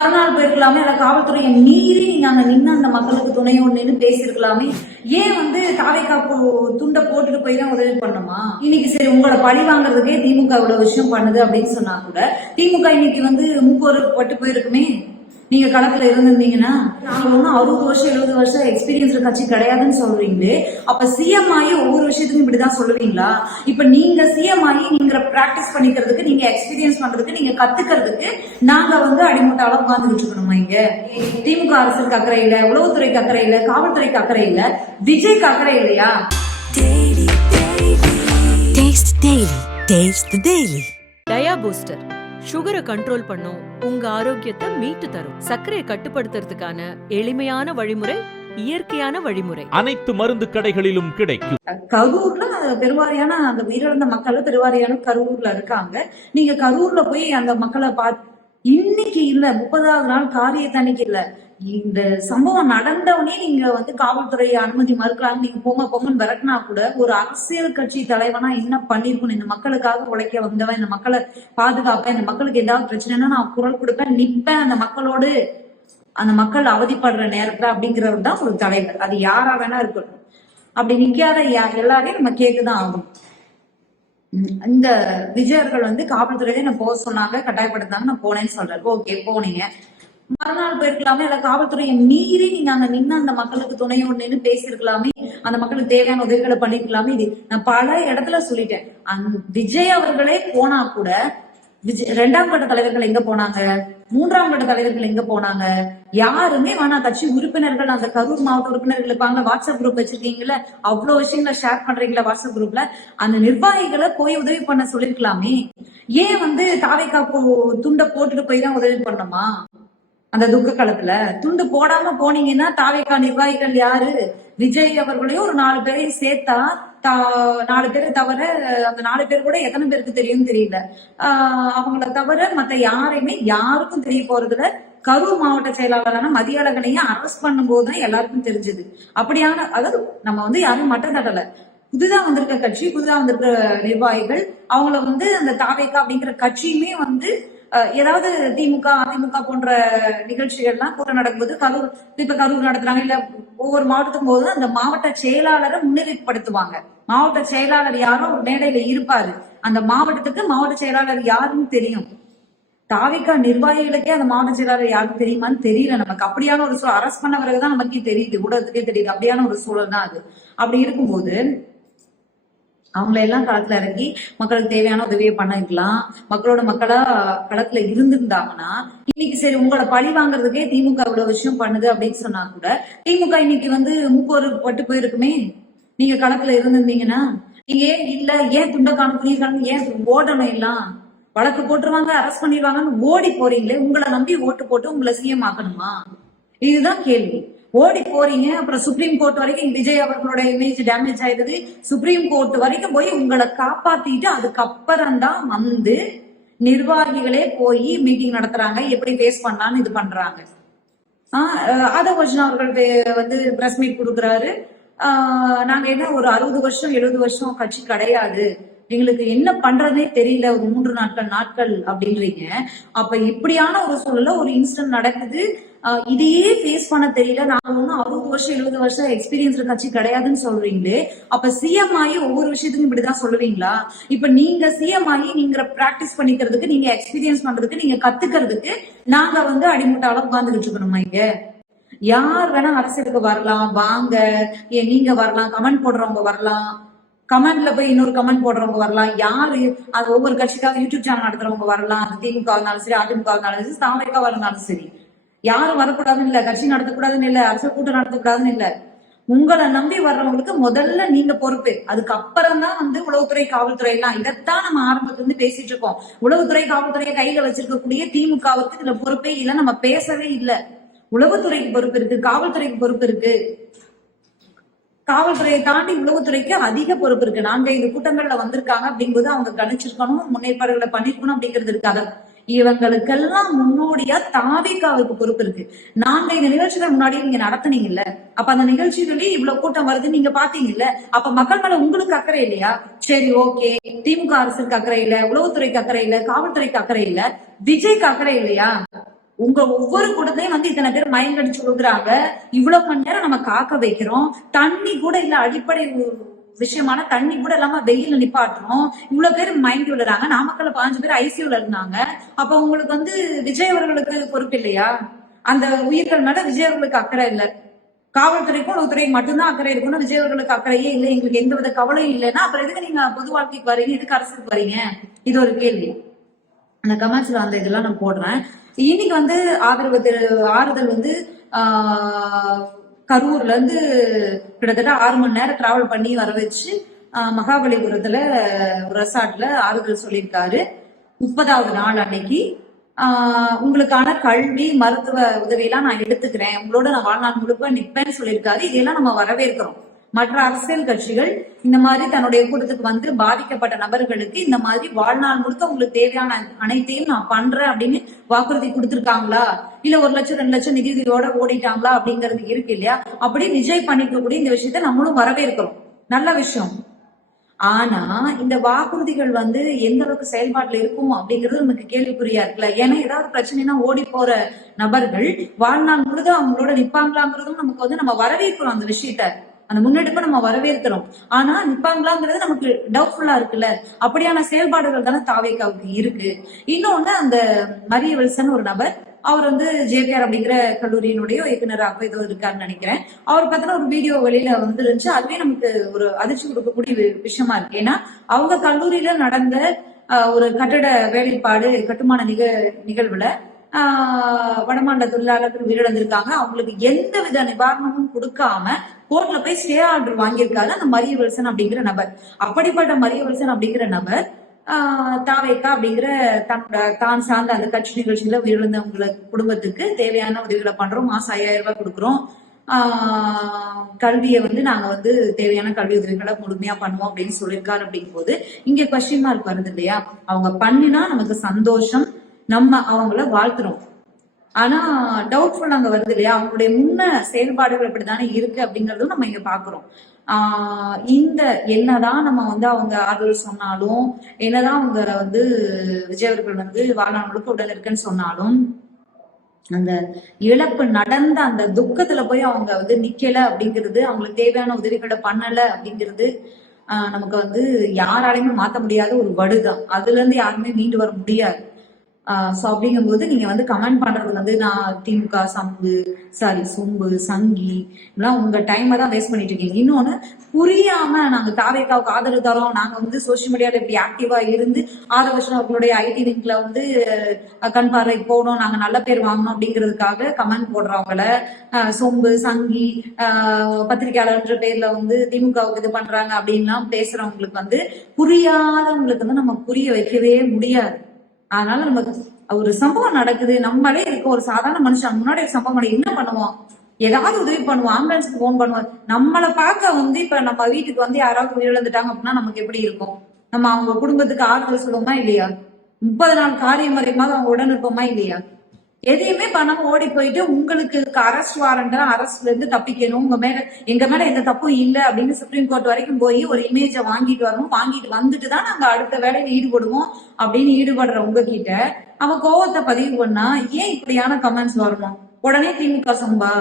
மறுநாள் போயிருக்கலாமே. இல்ல காவல்துறையை மீறி நீங்க அங்க நின்று அந்த மக்களுக்கு துணையோடு நின்று பேசியிருக்கலாமே. ஏன் வந்து தாவைக்கா துண்டை போட்டுட்டு போய் தான் உதவி பண்ணுமா இன்னைக்கு சரி உங்களோட பழி வாங்குறதுக்கே திமுக இவ்வளவு விஷயம் பண்ணுது அப்படின்னு சொன்னா கூட திமுக இன்னைக்கு வந்து முப்பொரு பட்டு போயிருக்குமே. நீங்க களத்துல இருந்திருந்தீங்கன்னா நாங்க ஒன்றும் அறுபது வருஷம் எழுபது வருஷம் எக்ஸ்பீரியன்ஸ் கட்சி கிடையாதுன்னு சொல்றீங்களே அப்ப சிஎம் ஆகி ஒவ்வொரு விஷயத்துக்கும் இப்படிதான் சொல்லுவீங்களா இப்ப நீங்க சிஎம் ஆகி நீங்க பிராக்டிஸ் பண்ணிக்கிறதுக்கு நீங்க எக்ஸ்பீரியன்ஸ் பண்றதுக்கு நீங்க கத்துக்கிறதுக்கு நாங்க வந்து அடிமட்டால உட்கார்ந்துட்டு இருக்கணுமா இங்க திமுக அரசுக்கு அக்கறை இல்ல உளவுத்துறைக்கு அக்கறை இல்ல காவல்துறைக்கு அக்கறை இல்ல விஜய்க்கு அக்கறை இல்லையா Taste Daily. Taste the Daily. Dia booster சுகரை கண்ட்ரோல் பண்ணும். உங்க ஆரோக்கியத்தை மீட்டு தரும். சர்க்கரையை கட்டுப்படுத்துறதுக்கான எளிமையான வழிமுறை இயற்கையான வழிமுறை. அனைத்து மருந்து கடைகளிலும் கிடைக்கும். கரூர்ல பெருவாரியான அந்த உயிரிழந்த மக்கள் பெருவாரியான கரூர்ல இருக்காங்க. நீங்க கரூர்ல போய் அந்த மக்களை பார்த்து இன்னைக்கு இல்ல முப்பதாவது நாள் காரியத்தன்னைக்கு இல்ல. இந்த சம்பவம் நடந்தவனே நீங்க வந்து காவல்துறை அனுமதி மறுக்கலாம்னு நீங்க போங்க போங்கன்னு விரட்டினா கூட ஒரு அரசியல் கட்சி தலைவனா என்ன பண்ணிருக்கணும்? இந்த மக்களுக்காக உழைக்க வந்தவன் இந்த மக்களை பாதுகாப்பேன் இந்த மக்களுக்கு ஏதாவது பிரச்சனைனா நான் குரல் கொடுப்பேன் நிப்பேன் அந்த மக்களோடு. அந்த மக்கள் அவதிப்படுற நேரத்துல அப்படிங்கிறவர் தான் ஒரு தலைவர். அது யாரா வேணா இருக்கட்டும். அப்படி நிக்காத யா- எல்லாரையும் நம்ம கேட்டுதான் ஆகணும். இந்த விஜயர்கள் வந்து காவல்துறையிலே நான் போக சொன்னாங்க கட்டாயப்படுத்தாங்க நான் போனேன்னு சொல்றேன் ஓகே போனீங்க. மறுநாள் போயிருக்கலாமே இல்ல காவல்துறையை மீறி நீங்க அங்க நின்று அந்த மக்களுக்கு துணையோடு நின்று பேசியிருக்கலாமே அந்த மக்களுக்கு தேவையான உதவிகளை பண்ணிருக்கலாமே இது நான் பல இடத்துல சொல்லிட்டேன். அந் விஜய் அவர்களே போனா கூட விஜய் ரெண்டாம் கட்ட தலைவர்கள் எங்க போனாங்க? மூன்றாம் கட்ட தலைவர்கள் எங்க போனாங்க? யாருமே வேணா கட்சி உறுப்பினர்கள் அந்த கரூர் மாவட்ட உறுப்பினர்கள் இருப்பாங்க வாட்ஸ்அப் குரூப் வச்சிருக்கீங்கல்ல அவ்வளவு விஷயங்களை ஷேர் பண்றீங்களா வாட்ஸ்அப் குரூப்ல அந்த நிர்வாகிகளை போய் உதவி பண்ண சொல்லிருக்கலாமே. ஏன் வந்து தாவைக்கா போ- துண்டை போட்டுட்டு போய் தான் உதவி பண்ணணுமா? அந்த துக்க காலத்துல. துண்டு போடாம போனீங்கன்னா தாவைக்கா நிர்வாகிகள் யாரு? விஜய் அவர்களையும் ஒரு நாலு பேரையும் சேர்த்தா நாலு பேரை தவிர அந்த நாலு பேர் கூட எத்தனை பேருக்கு தெரியும் தெரியல. ஆஹ் அவங்கள தவிர மத்த யாரையுமே யாருக்கும் தெரிய போறதுல கரூர் மாவட்ட செயலாளரான மதியழகனையும் அரெஸ்ட் பண்ணும்போது தான் எல்லாருக்கும் தெரிஞ்சது. அப்படியான அதாவது நம்ம வந்து யாரும் மட்டம் தட்டல புதுதா வந்திருக்க கட்சி புதுதா வந்திருக்க நிர்வாகிகள் அவங்கள வந்து அந்த தாவேக்கா அப்படிங்கிற கட்சியுமே வந்து ஏதாவது திமுக அதிமுக போன்ற நிகழ்ச்சிகள்லாம் கூட்டம் நடக்கும்போது கரூர் இப்ப கரூர் நடத்துறாங்க. இல்ல ஒவ்வொரு மாவட்டத்துக்கும் போது அந்த மாவட்ட செயலாளரை முன்னிலைப்படுத்துவாங்க. மாவட்ட செயலாளர் யாரும் ஒரு மேடையில இருப்பாரு. அந்த மாவட்டத்துக்கு மாவட்ட செயலாளர் யாருன்னு தெரியும். தாவிக்கா நிர்வாகிகளுக்கே அந்த மாவட்ட செயலாளர் யாருக்கும் தெரியுமான்னு தெரியல நமக்கு. அப்படியான ஒரு சூழல் அரசு பண்ண பிறகுதான் நமக்கே தெரியுது. ஊடகத்துக்கே தெரியுது. அப்படியான ஒரு சூழல் தான் அது. அப்படி இருக்கும்போது அவங்கள எல்லாம் களத்துல இறங்கி மக்களுக்கு தேவையான உதவியை பண்ணிக்கலாம். மக்களோட மக்களா களத்துல இருந்திருந்தாங்கன்னா இன்னைக்கு சரி உங்களோட பழி வாங்குறதுக்கே திமுக இவ்வளவு விஷயம் பண்ணுது அப்படின்னு சொன்னா கூட திமுக இன்னைக்கு வந்து முப்பொரு பட்டு போயிருக்குமே. நீங்க களத்துல இருந்திருந்தீங்கன்னா நீங்க ஏன் இல்ல ஏன் துண்ட காணும் ஏன் ஓடணும் எல்லாம்? வழக்கு போட்டுருவாங்க அரெஸ்ட் பண்ணிடுவாங்கன்னு ஓடி போறீங்களே உங்களை நம்பி ஓட்டு போட்டு உங்களை சிஎம் ஆக்கணுமா? இதுதான் கேள்வி. ஓடி போறீங்க. அப்புறம் சுப்ரீம் கோர்ட் வரைக்கும் விஜய் அவர்களோட இமேஜ் டேமேஜ் ஆயிடுது. சுப்ரீம் கோர்ட் வரைக்கும் போய் உங்களை காப்பாத்திட்டு அதுக்கப்புறம் தான் வந்து நிர்வாகிகளே போய் மீட்டிங் நடத்துறாங்க. எப்படி ஃபேஸ் பண்ணலாம்னு இது பண்றாங்க. ஆதவர்ஜன் அவர்கள் வந்து பிரஸ் மீட் கொடுக்குறாரு. ஆஹ் நாங்க என்ன ஒரு அறுபது வருஷம் எழுபது வருஷம் கட்சி கிடையாது. எங்களுக்கு என்ன பண்றதே தெரியல. ஒரு மூன்று நாட்கள் நாட்கள் அப்படின்றீங்க அப்ப இப்படியான ஒரு சூழல்ல ஒரு இன்சிடென்ட் நடக்குது. இதையே ஃபேஸ் பண்ண தெரியல. நான் ஒன்றும் அறுபது வருஷம் எழுபது வருஷம் எக்ஸ்பீரியன்ஸ் கட்சி கிடையாதுன்னு சொல்றீங்களே. அப்ப சிஎம் ஆகி ஒவ்வொரு விஷயத்துக்கும் இப்படிதான் சொல்லுவீங்களா? இப்ப நீங்க சிஎம் ஆகி நீங்க பிராக்டிஸ் பண்ணிக்கிறதுக்கு நீங்க எக்ஸ்பீரியன்ஸ் பண்றதுக்கு நீங்க கத்துக்கிறதுக்கு நாங்க வந்து அடிமுட்டால உட்கார்ந்துகிட்டு இருக்கணுமா இங்க யார் வேணா அரசியலுக்கு வரலாம். வாங்க. ஏ நீங்க வரலாம். கமெண்ட் போடுறவங்க வரலாம். கமெண்ட்ல போய் இன்னொரு கமெண்ட் போடுறவங்க வரலாம். யாரு? அது ஒவ்வொரு கட்சிக்காக யூடியூப் சேனல் நடத்துறவங்க வரலாம். அது திமுக இருந்தாலும் சரி அதிமுக இருந்தாலும் சரி தாமரைக்கா இருந்தாலும் சரி. யாரும் வரக்கூடாதுன்னு இல்ல கட்சி நடத்தக்கூடாதுன்னு இல்ல அரசியல் கூட்டம் நடத்தக்கூடாதுன்னு இல்ல. உங்களை நம்பி வர்றவங்களுக்கு முதல்ல நீங்க பொறுப்பு. அதுக்கப்புறம் தான் வந்து உளவுத்துறை காவல்துறை எல்லாம். இதைத்தான் நம்ம ஆரம்பத்துல இருந்து பேசிட்டு இருக்கோம். உளவுத்துறை காவல்துறையை கையில வச்சிருக்கக்கூடிய திமுகவுக்கு இதுல பொறுப்பே இல்ல. நம்ம பேசவே இல்ல. உளவுத்துறைக்கு பொறுப்பு இருக்கு காவல்துறைக்கு பொறுப்பு இருக்கு. காவல்துறையை தாண்டி உளவுத்துறைக்கு அதிக பொறுப்பு இருக்கு. நாங்க இந்த கூட்டங்கள்ல வந்திருக்காங்க அப்படிங்கும்போது அவங்க கணிச்சிருக்கணும் முன்னேற்பாடுகளை பண்ணிருக்கணும் அப்படிங்கிறது இருக்காங்க இவங்களுக்கெல்லாம் முன்னோடியா தாவிக்காவுக்கு பொறுப்பு இருக்கு. நாங்க இந்த நிகழ்ச்சிகள் முன்னாடியே நீங்க நடத்துனீங்கல்ல. அப்ப அந்த நிகழ்ச்சிகளே இவ்வளவு கூட்டம் வருது நீங்க பாத்தீங்கல்ல. அப்ப மக்கள் மேல உங்களுக்கு அக்கறை இல்லையா? சரி ஓகே. திமுக அரசுக்கு அக்கறை இல்ல உளவுத்துறைக்கு அக்கறை இல்ல காவல்துறைக்கு அக்கறை இல்ல விஜய்க்கு அக்கறை இல்லையா? உங்க ஒவ்வொரு கூட்டத்திலயும் வந்து இத்தனை பேர் மயங்கடிச்சு விழுகுறாங்க இவ்வளவு மணி நேரம் நம்ம காக்க வைக்கிறோம். தண்ணி கூட இல்ல அடிப்படை விஷயமான தண்ணி கூட இல்லாம வெயில நிப்பாட்டுறோம். இவ்வளவு பேர் மயங்கி விழுறாங்க நாமக்கல்ல பாஞ்சு பேர் ஐசியூல இருந்தாங்க. அப்ப உங்களுக்கு வந்து விஜய் அவர்களுக்கு பொறுப்பு இல்லையா? அந்த உயிர்கள் மேல விஜய் அவர்களுக்கு அக்கறை இல்ல. காவல்துறைக்கும் உளவுத்துறைக்கு மட்டும்தான் அக்கறை இருக்கணும் விஜய் அவர்களுக்கு அக்கறையே இல்லை. எங்களுக்கு எந்த வித கவலையும் இல்லைன்னா அப்புறம் எதுக்கு நீங்க பொது வாழ்க்கைக்கு வரீங்க? எதுக்கு அரசுக்கு வரீங்க? இது ஒரு கேள்வி. அந்த கமெண்ட்ஸ்ல அந்த இதெல்லாம் நான் போடுறேன். இன்னைக்கு வந்து ஆதரவு தெரு- ஆறுதல் வந்து ஆஹ், கரூர்ல இருந்து கிட்டத்தட்ட ஆறு மணி நேரம் டிராவல் பண்ணி வர வச்சு மகாபலிபுரத்துல ஒரு ரெசார்ட்ல ஆறுதல் சொல்லியிருக்காரு. முப்பதாவது நாள் அன்னைக்கு. ஆஹ், உங்களுக்கான கல்வி மருத்துவ உதவியெல்லாம் நான் எடுத்துக்கிறேன். உங்களோட நான் வாழ்நாள் முழுக்க நிற்பேன்னு சொல்லியிருக்காரு. இதையெல்லாம் நம்ம வரவேற்கிறோம். மற்ற அரசியல் கட்சிகள் இந்த மாதிரி தன்னுடைய கூட்டத்துக்கு வந்து பாதிக்கப்பட்ட நபர்களுக்கு இந்த மாதிரி வாழ்நாள் முழுக்க உங்களுக்கு தேவையான அனைத்தையும் நான் பண்றேன் அப்படின்னு வாக்குறுதி கொடுத்துருக்காங்களா? இல்ல ஒரு லட்சம் ரெண்டு லட்சம் நிதியோட ஓடிட்டாங்களா அப்படிங்கிறது இருக்கு இல்லையா? அப்படி விஜய் பண்ணிருக்கக்கூடிய இந்த விஷயத்த நம்மளும் வரவேற்கிறோம். நல்ல விஷயம். ஆனா இந்த வாக்குறுதிகள் வந்து எந்த அளவுக்கு செயல்பாட்டுல இருக்கும் அப்படிங்கிறது நமக்கு கேள்விக்குறியா இருக்குல்ல? ஏன்னா ஏதாவது பிரச்சனைனா ஓடி போற நபர்கள் வாழ்நாள் முழுதும் அவங்களோட நிப்பாங்களாங்கிறதும் நமக்கு வந்து நம்ம வரவேற்கிறோம் அந்த விஷயத்த. அந்த முன்னெடுப்பை நம்ம வரவேற்கிறோம். ஆனா நிப்பாங்களாங்கிறது நமக்கு டவுட்ஃபுல்லா இருக்குல்ல? அப்படியான செயல்பாடுகள் தானே தாவேக்காவுக்கு இருக்கு. இன்னொன்னு அந்த மரிய வில்சன் ஒரு நபர் அவர் வந்து ஜேபிஆர் அப்படிங்கிற கல்லூரியினுடைய இயக்குனராக ஏதோ இருக்காருன்னு நினைக்கிறேன். அவர் பார்த்தா ஒரு வீடியோ வெளியில வந்துருந்துச்சு. அதுவே நமக்கு ஒரு அதிர்ச்சி கொடுக்கக்கூடிய வி- விஷயமா இருக்கு. ஏன்னா அவங்க கல்லூரியில நடந்த ஆஹ், ஒரு கட்டட வேலைப்பாடு கட்டுமான நிக நிகழ்வுல ஆஹ், வடமாநில தொழிலாளர்கள் உயிரிழந்திருக்காங்க. அவங்களுக்கு எந்த வித நிவாரணமும் கொடுக்காம கோர்ட்ல போய் ஸ்டே ஆர்டர் வாங்கியிருக்காரு அந்த மரிய வில்சன் அப்படிங்கிற நபர். அப்படிப்பட்ட மரிய வில்சன் அப்படிங்கிற நபர் தாவேக்கா அப்படிங்கிற தன்னோட தான் சார்ந்த அந்த கட்சி நிகழ்ச்சியில உயிரிழந்தவங்க குடும்பத்துக்கு தேவையான உதவிகளை பண்றோம். மாசம் ஐயாயிரம் ரூபாய் கொடுக்குறோம். கல்வியை வந்து நாங்க வந்து தேவையான கல்வி உதவிகளை முழுமையா பண்ணுவோம் அப்படின்னு சொல்லியிருக்காரு அப்படிங்கும் போது இங்க கொஸ்டின் மார்க் வருது இல்லையா? அவங்க பண்ணினா நமக்கு சந்தோஷம். நம்ம அவங்கள வாழ்த்துறோம். ஆனா டவுட்ஃபுல் அங்க வருது இல்லையா? அவங்களுடைய முன்ன செயல்பாடுகள் அப்படித்தானே இருக்கு அப்படிங்கறதும் நம்ம இங்க பாக்குறோம். ஆஹ் இந்த என்னதான் நம்ம வந்து அவங்க ஆறுதல் சொன்னாலும் என்னதான் அவங்க வந்து விஜய் அவர்கள் வந்து வாழ்நாள் முழுக்க இருக்குன்னு சொன்னாலும் அந்த இழப்பு நடந்த அந்த துக்கத்துல போய் அவங்க வந்து நிக்கல அப்படிங்கிறது அவங்களுக்கு தேவையான உதவிகளை பண்ணல அப்படிங்கிறது நமக்கு வந்து யாராலையுமே மாத்த முடியாத ஒரு வடுதான். அதுல இருந்து யாருமே மீண்டு வர முடியாது. ஸோ அப்படிங்கும்போது நீங்க வந்து கமெண்ட் பண்றது வந்து நான் திமுக சம்பு சாரி சொம்பு சங்கி இதெல்லாம் உங்க டைமை தான் வேஸ்ட் பண்ணிட்டு இருக்கீங்க. இன்னொன்னு புரியாம நாங்க தாவேக்காவுக்கு ஆதரவு தரோம் நாங்க வந்து சோஷியல் மீடியால இப்படி ஆக்டிவா இருந்து ஆறு வருஷம் அவர்களுடைய ஐடி லிங்க்ல வந்து கண் பார்வை போகணும் நாங்க நல்ல பேர் வாங்கணும் அப்படிங்கிறதுக்காக கமெண்ட் போடுறவங்கள சொம்பு சங்கி பத்திரிகையாளர்ன்ற பேர்ல வந்து திமுகவுக்கு இது பண்றாங்க அப்படின்லாம் பேசுறவங்களுக்கு வந்து புரியாதவங்களுக்கு வந்து நம்ம புரிய வைக்கவே முடியாது. அதனால நமக்கு ஒரு சம்பவம் நடக்குது. நம்மளே இருக்க ஒரு சாதாரண மனுஷன் முன்னாடி ஒரு சம்பவம் என்ன பண்ணுவோம் ஏதாவது உதவி பண்ணுவோம் ஆம்புலன்ஸ்க்கு போன் பண்ணுவோம் நம்மளை பார்க்க வந்து இப்ப நம்ம வீட்டுக்கு வந்து யாராவது உயிரிழந்துட்டாங்க அப்படின்னா நமக்கு எப்படி இருக்கும்? நம்ம அவங்க குடும்பத்துக்கு ஆறுதல் சொல்லுவோமா இல்லையா? முப்பது நாள் காரியம் வரைக்குமாவது அவங்க உடன் இருப்போமா இல்லையா? எதையுமே பண்ணாம ஓடி போயிட்டு உங்களுக்கு அரஸ்ட் வாரண்ட் அரஸ்ட்ல இருந்து தப்பிக்கணும். உங்க மேல எங்க மேல எந்த தப்பும் இல்ல அப்படின்னு சுப்ரீம் கோர்ட் வரைக்கும் போய் ஒரு இமேஜ வாங்கிட்டு வரணும். வாங்கிட்டு வந்துட்டு தான் நாங்க அடுத்த வேலையில ஈடுபடுவோம் அப்படின்னு ஈடுபடுற உங்ககிட்ட அவன் கோவத்தை பதிவு பண்ணா ஏன் இப்படியான கமெண்ட்ஸ் வரணும் உடனே திமுக சம்பா.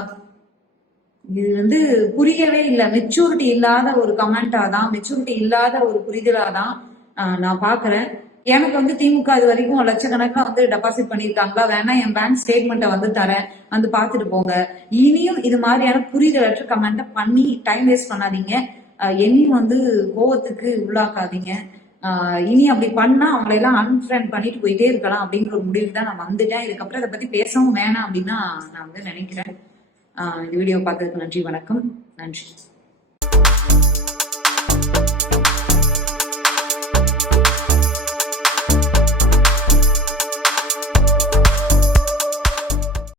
இது வந்து புரியவே இல்லை. மெச்சூரிட்டி இல்லாத ஒரு கமெண்டா தான் மெச்சூரிட்டி இல்லாத ஒரு புரிதலா தான் நான் பாக்குறேன். எனக்கு வந்து திமுக இது வரைக்கும் லட்சக்கணக்கா வந்து டெபாசிட் பண்ணியிருக்காங்களா? வேணா என் பேங்க் ஸ்டேட்மெண்ட்டை வந்து தரேன். வந்து பார்த்துட்டு போங்க. இனியும் இது மாதிரியான புரிதலற்ற கமெண்ட்டை பண்ணி டைம் வேஸ்ட் பண்ணாதீங்க. என்னையும் வந்து கோவத்துக்கு உள்ளாக்காதீங்க. இனி அப்படி பண்ணா அவங்களை எல்லாம் அன்ஃப்ரெண்ட் பண்ணிட்டு போயிட்டே இருக்கலாம் அப்படிங்கிற ஒரு முடிவு தான் நான் வந்துட்டேன். இதுக்கப்புறம் இதை பத்தி பேசவும் வேணாம் அப்படின்னா நான் வந்து நினைக்கிறேன். இந்த வீடியோ பார்த்ததுக்கு நன்றி வணக்கம். நன்றி.